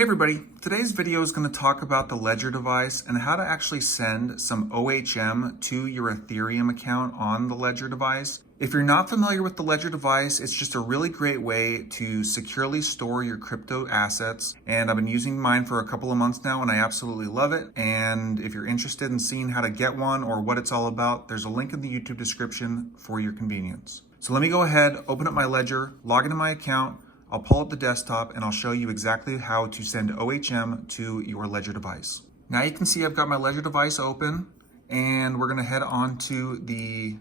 Hey everybody, today's video is going to talk about the Ledger device and how to actually send some OHM to your Ethereum account on the Ledger device. If you're not familiar with the Ledger device, it's just a really great way to securely store your crypto assets. And I've been using mine for a couple of months now and I absolutely love it. And if you're interested in seeing how to get one or what it's all about, there's a link in the YouTube description for your convenience. So let me go ahead, open up my Ledger, log into my account. I'll pull up the desktop and I'll show you exactly how to send OHM to your Ledger device. Now you can see I've got my Ledger device open and we're gonna head on to the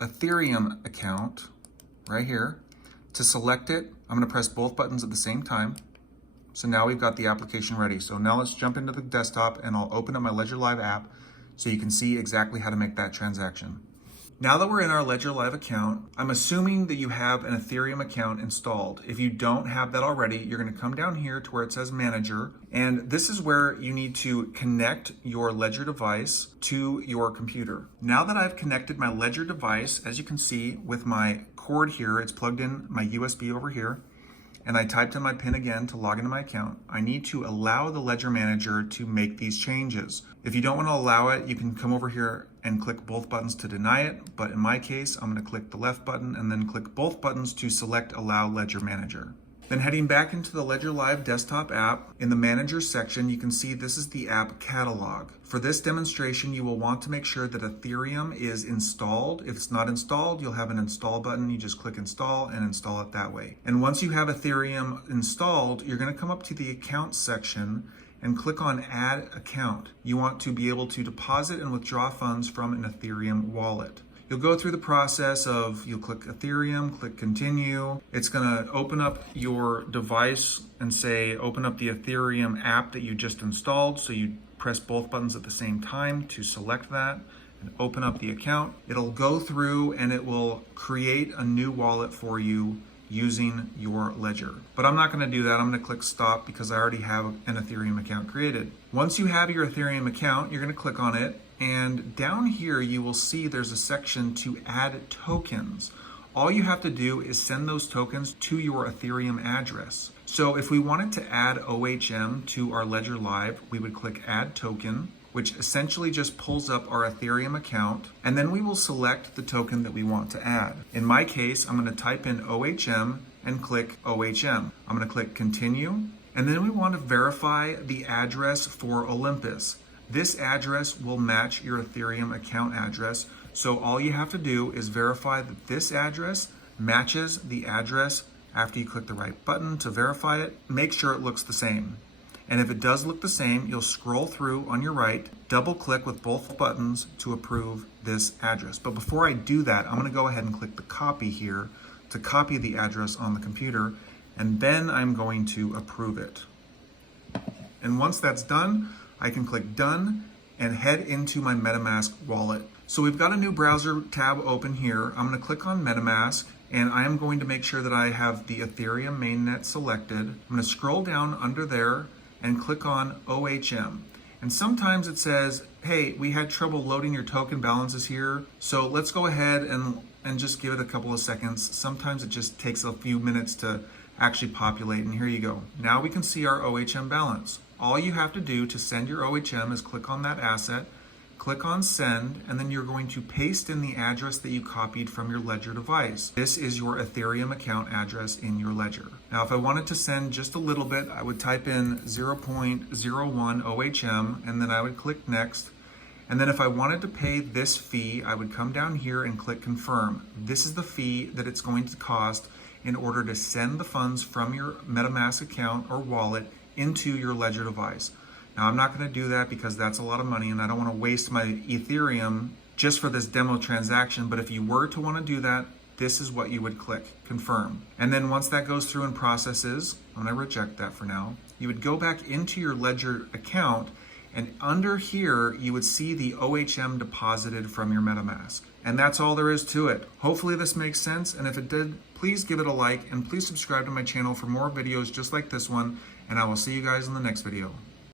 Ethereum account right here. To select it, I'm gonna press both buttons at the same time. So now we've got the application ready. So now let's jump into the desktop and I'll open up my Ledger Live app so you can see exactly how to make that transaction. Now that we're in our Ledger Live account, I'm assuming that you have an Ethereum account installed. If you don't have that already, you're going to come down here to where it says Manager, and this is where you need to connect your Ledger device to your computer. Now that I've connected my Ledger device, as you can see with my cord here, it's plugged in my USB over here, and I typed in my PIN again to log into my account, I need to allow the Ledger Manager to make these changes. If you don't want to allow it, you can come over here and click both buttons to deny it, but in my case, I'm going to click the left button and then click both buttons to select Allow Ledger Manager. Then heading back into the Ledger Live desktop app, in the Manager section, you can see this is the app catalog. For this demonstration, you will want to make sure that Ethereum is installed. If it's not installed, you'll have an install button. You just click install and install it that way. And once you have Ethereum installed, you're going to come up to the account section and click on Add Account. You want to be able to deposit and withdraw funds from an Ethereum wallet. You'll go through the process of, you'll click Ethereum, click Continue. It's gonna open up your device and say, open up the Ethereum app that you just installed. So you press both buttons at the same time to select that and open up the account. It'll go through and it will create a new wallet for you using your Ledger. But I'm not gonna do that. I'm gonna click Stop because I already have an Ethereum account created. Once you have your Ethereum account, you're gonna click on it, and down here you will see there's a section to add tokens. All you have to do is send those tokens to your Ethereum address. So if we wanted to add OHM to our Ledger Live, we would click Add Token, which essentially just pulls up our Ethereum account, and then we will select the token that we want to add. In my case, I'm going to type in OHM and click OHM. I'm going to click Continue, and then we want to verify the address for Olympus. This address will match your Ethereum account address, so all you have to do is verify that this address matches the address. After you click the right button to verify it, make sure it looks the same. And if it does look the same, you'll scroll through on your right, double click with both buttons to approve this address. But before I do that, I'm gonna go ahead and click the copy here to copy the address on the computer, and then I'm going to approve it. And once that's done, I can click Done and head into my Metamask wallet. So we've got a new browser tab open here. I'm gonna click on Metamask, and I am going to make sure that I have the Ethereum mainnet selected. I'm gonna scroll down under there and click on OHM. And sometimes it says, hey, we had trouble loading your token balances here. So let's go ahead and just give it a couple of seconds. Sometimes it just takes a few minutes to actually populate, and here you go. Now we can see our OHM balance. All you have to do to send your OHM is click on that asset, click on Send, and then you're going to paste in the address that you copied from your Ledger device. This is your Ethereum account address in your Ledger. Now, if I wanted to send just a little bit, I would type in 0.01 OHM, and then I would click Next. And then if I wanted to pay this fee, I would come down here and click Confirm. This is the fee that it's going to cost in order to send the funds from your Metamask account or wallet into your Ledger device. Now, I'm not going to do that because that's a lot of money and I don't want to waste my Ethereum just for this demo transaction. But if you were to want to do that, this is what you would click, Confirm. And then once that goes through and processes, I'm going to reject that for now. You would go back into your Ledger account, and under here, you would see the OHM deposited from your Metamask. And that's all there is to it. Hopefully this makes sense. And if it did, please give it a like and please subscribe to my channel for more videos just like this one. And I will see you guys in the next video.